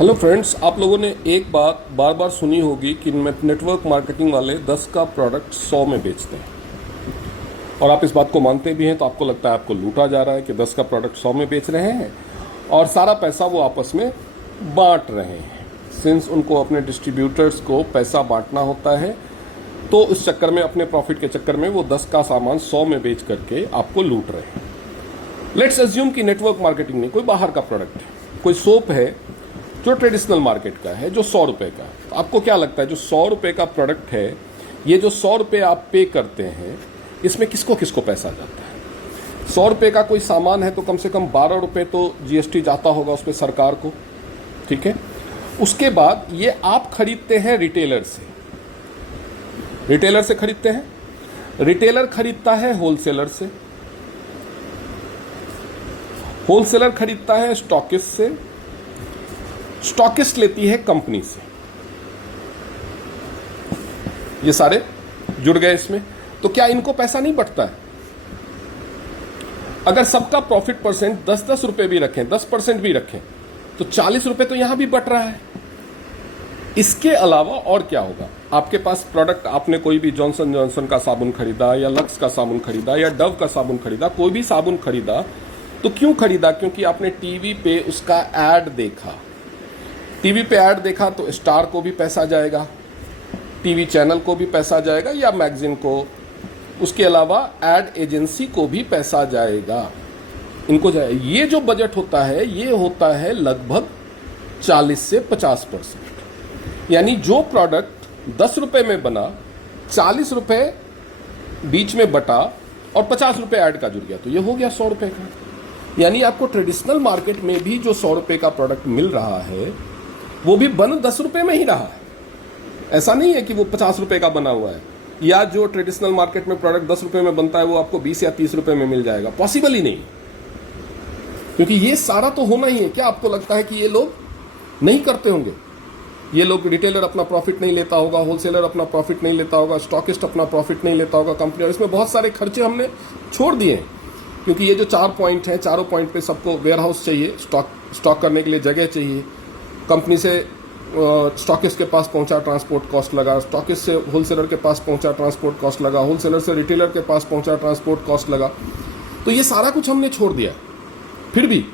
Hello friends, आप लोगों ने एक बात बार बार सुनी होगी कि नेटवर्क मार्केटिंग वाले 10 का प्रोडक्ट 100 में बेचते हैं और आप इस बात को मानते भी हैं तो आपको लगता है आपको लूटा जा रहा है कि 10 का प्रोडक्ट 100 में बेच रहे हैं और सारा पैसा वो आपस में बांट रहे हैं। सिंस उनको अपने डिस्ट्रीब्यूटर्स को पैसा बांटना होता है तो उस चक्कर में, अपने प्रॉफिट के चक्कर में वो 10 का सामान 100 में बेच करके आपको लूट रहे हैं। लेट्स अज्यूम कि नेटवर्क मार्केटिंग में कोई बाहर का प्रोडक्ट है, कोई सोप है जो ट्रेडिशनल मार्केट का है, जो 100 रुपये का। तो आपको क्या लगता है जो 100 रुपये का प्रोडक्ट है, ये जो 100 रुपये आप पे करते हैं, इसमें किसको किसको पैसा जाता है? 100 रुपये का कोई सामान है तो कम से कम 12 रुपये तो जीएसटी जाता होगा उस पर सरकार को, ठीक है। उसके बाद ये आप खरीदते हैं रिटेलर से, रिटेलर से खरीदते हैं, रिटेलर खरीदता है होलसेलर से, होलसेलर खरीदता है स्टॉकिस्ट से, स्टॉकिस्ट लेती है कंपनी से। ये सारे जुड़ गए इसमें। तो क्या इनको पैसा नहीं बटता है? अगर सबका प्रॉफिट परसेंट 10-10 रुपए भी रखें, 10% भी रखें, तो 40 रुपए तो यहां भी बट रहा है। इसके अलावा और क्या होगा? आपके पास प्रोडक्ट, आपने कोई भी जॉनसन जॉनसन का साबुन खरीदा या लक्स का साबुन खरीदा या डव का साबुन खरीदा, कोई भी साबुन खरीदा, तो क्यों खरीदा? क्योंकि आपने टीवी पे उसका एड देखा। टीवी पे ऐड देखा तो स्टार को भी पैसा जाएगा, टीवी चैनल को भी पैसा जाएगा या मैगजीन को, उसके अलावा एड एजेंसी को भी पैसा जाएगा, इनको जाएगा। ये जो बजट होता है ये होता है लगभग 40 से 50%। यानी जो प्रोडक्ट 10 रुपये में बना, 40 रुपये बीच में बटा और 50 रुपये ऐड का जुड़ गया, तो ये हो गया 100 रुपये का। यानी आपको ट्रेडिशनल मार्केट में भी जो 100 रुपये का प्रोडक्ट मिल रहा है वो भी बन 10 रुपये में ही रहा है। ऐसा नहीं है कि वो 50 रुपये का बना हुआ है, या जो ट्रेडिशनल मार्केट में प्रोडक्ट 10 रुपये में बनता है वो आपको 20 या 30 रुपये में मिल जाएगा। पॉसिबल ही नहीं, क्योंकि ये सारा तो होना ही है। क्या आपको लगता है कि ये लोग नहीं करते होंगे? ये लोग, रिटेलर अपना प्रॉफिट नहीं लेता होगा, होलसेलर अपना प्रॉफिट नहीं लेता होगा, स्टॉकिस्ट अपना प्रॉफिट नहीं लेता होगा, कंपनी, और इसमें बहुत सारे खर्चे हमने छोड़ दिए हैं। क्योंकि ये जो 4 पॉइंट हैं, चारों पॉइंट पे सबको वेयर हाउस चाहिए, स्टॉक करने के लिए जगह चाहिए, कंपनी से स्टॉकिस्ट के पास पहुंचा ट्रांसपोर्ट कॉस्ट लगा, स्टॉकिस्ट से होलसेलर के पास पहुंचा ट्रांसपोर्ट कॉस्ट लगा, होलसेलर से रिटेलर के पास पहुंचा ट्रांसपोर्ट कॉस्ट लगा। तो ये सारा कुछ हमने छोड़ दिया। फिर भी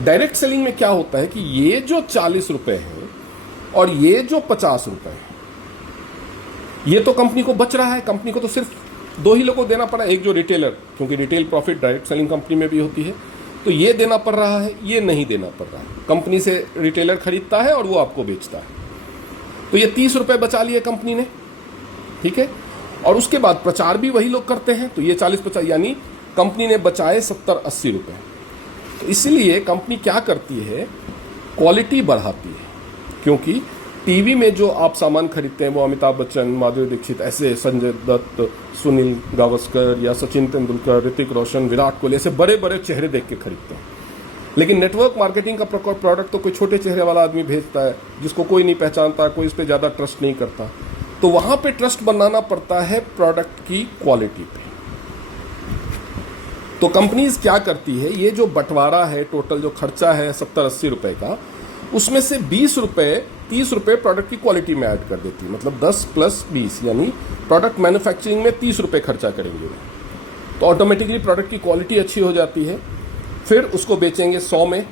डायरेक्ट सेलिंग में क्या होता है कि ये जो 40 रुपए है और ये जो 50 रुपए है, ये तो कंपनी को बच रहा है। कंपनी को तो सिर्फ 2 ही लोगों को देना पड़ा, एक जो रिटेलर, क्योंकि retail profit direct selling company में भी होती है, तो ये देना पड़ रहा है, ये नहीं देना पड़ रहा है। कंपनी से रिटेलर खरीदता है और वो आपको बेचता है, तो ये 30 रुपए बचा लिए कंपनी ने, ठीक है। और उसके बाद प्रचार भी वही लोग करते हैं, तो ये 40-50, यानी कंपनी ने बचाए 70-80 रुपए। तो इसीलिए कंपनी क्या करती है, क्वालिटी बढ़ाती है। क्योंकि टीवी में जो आप सामान खरीदते हैं वो अमिताभ बच्चन, माधुरी दीक्षित, ऐसे संजय दत्त, सुनील गावस्कर या सचिन तेंदुलकर, ऋतिक रोशन, विराट कोहली, ऐसे बड़े बड़े चेहरे देख के खरीदते हैं। लेकिन नेटवर्क मार्केटिंग का प्रोडक्ट तो कोई छोटे चेहरे वाला आदमी भेजता है जिसको कोई नहीं पहचानता, कोई इस पर ज़्यादा ट्रस्ट नहीं करता। तो वहां पे ट्रस्ट बनाना पड़ता है प्रोडक्ट की क्वालिटी पे। तो कंपनीज क्या करती है, ये जो बंटवारा है, टोटल जो खर्चा है 70-80 रुपए का, उसमें से 20 रुपए, 30 रुपए प्रोडक्ट की क्वालिटी में ऐड कर देती है। मतलब 10 + 20, यानी प्रोडक्ट मैन्युफैक्चरिंग में 30 रुपए खर्चा करेंगे, तो ऑटोमेटिकली प्रोडक्ट की क्वालिटी अच्छी हो जाती है। फिर उसको बेचेंगे 100 में,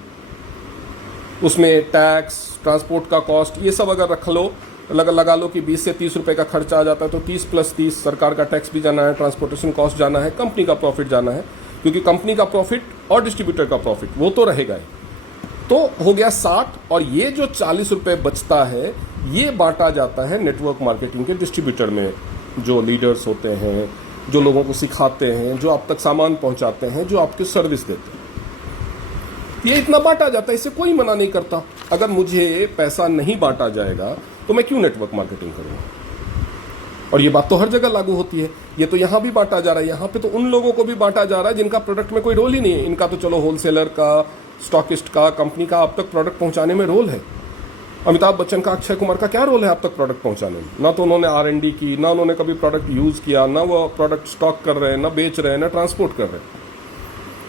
उसमें टैक्स, ट्रांसपोर्ट का कॉस्ट, ये सब अगर रख लो, लगा लो कि 20 से 30 रुपए का खर्चा आ जाता है, तो 30 + 30 सरकार का टैक्स भी जाना है, ट्रांसपोर्टेशन कॉस्ट जाना है, कंपनी का प्रॉफिट जाना है, क्योंकि कंपनी का प्रॉफिट और डिस्ट्रीब्यूटर का प्रॉफिट वो तो रहेगा ही। तो हो गया 60, और ये जो 40 रुपए बचता है ये बांटा जाता है नेटवर्क मार्केटिंग के डिस्ट्रीब्यूटर में, जो लीडर्स होते हैं, जो लोगों को सिखाते हैं, जो आप तक सामान पहुंचाते हैं, जो आपकी सर्विस देते हैं। ये इतना बांटा जाता है, इससे कोई मना नहीं करता। अगर मुझे पैसा नहीं बांटा जाएगा तो मैं क्यों नेटवर्क मार्केटिंग करूंगा? और ये बात तो हर जगह लागू होती है। ये तो यहां भी बांटा जा रहा है, यहां पे तो उन लोगों को भी बांटा जा रहा है जिनका प्रोडक्ट में कोई रोल ही नहीं है। इनका तो चलो होलसेलर का, स्टॉकिस्ट का, कंपनी का आप तक प्रोडक्ट पहुंचाने में रोल है। अमिताभ बच्चन का, अक्षय कुमार का क्या रोल है आप तक प्रोडक्ट पहुंचाने में? ना तो उन्होंने R&D की, ना उन्होंने कभी प्रोडक्ट यूज किया, ना वो प्रोडक्ट स्टॉक कर रहे हैं, ना बेच रहे हैं, ना ट्रांसपोर्ट कर रहे हैं,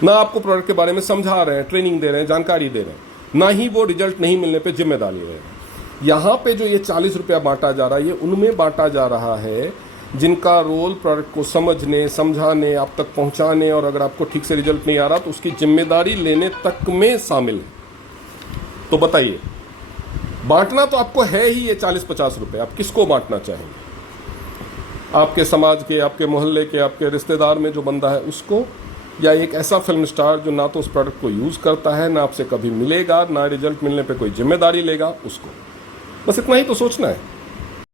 ना आपको प्रोडक्ट के बारे में समझा रहे हैं, ट्रेनिंग दे रहे हैं, जानकारी दे रहे हैं। ना ही वो रिजल्ट नहीं मिलने पे जिम्मेदारी लेगा। यहाँ पे जो ये 40 रुपया बांटा जा रहा है, ये उनमें बांटा जा रहा है जिनका रोल प्रोडक्ट को समझने, समझाने, आप तक पहुंचाने, और अगर आपको ठीक से रिजल्ट नहीं आ रहा तो उसकी जिम्मेदारी लेने तक में शामिल है। तो बताइए, बांटना तो आपको है ही ये 40-50 रुपए, आप किसको बांटना चाहेंगे? आपके समाज के, आपके मोहल्ले के, आपके रिश्तेदार में जो बंदा है उसको, या एक ऐसा फिल्म स्टार जो ना तो उस प्रोडक्ट को यूज़ करता है, ना आपसे कभी मिलेगा, ना रिजल्ट मिलने पे कोई जिम्मेदारी लेगा, उसको? बस इतना ही तो सोचना है।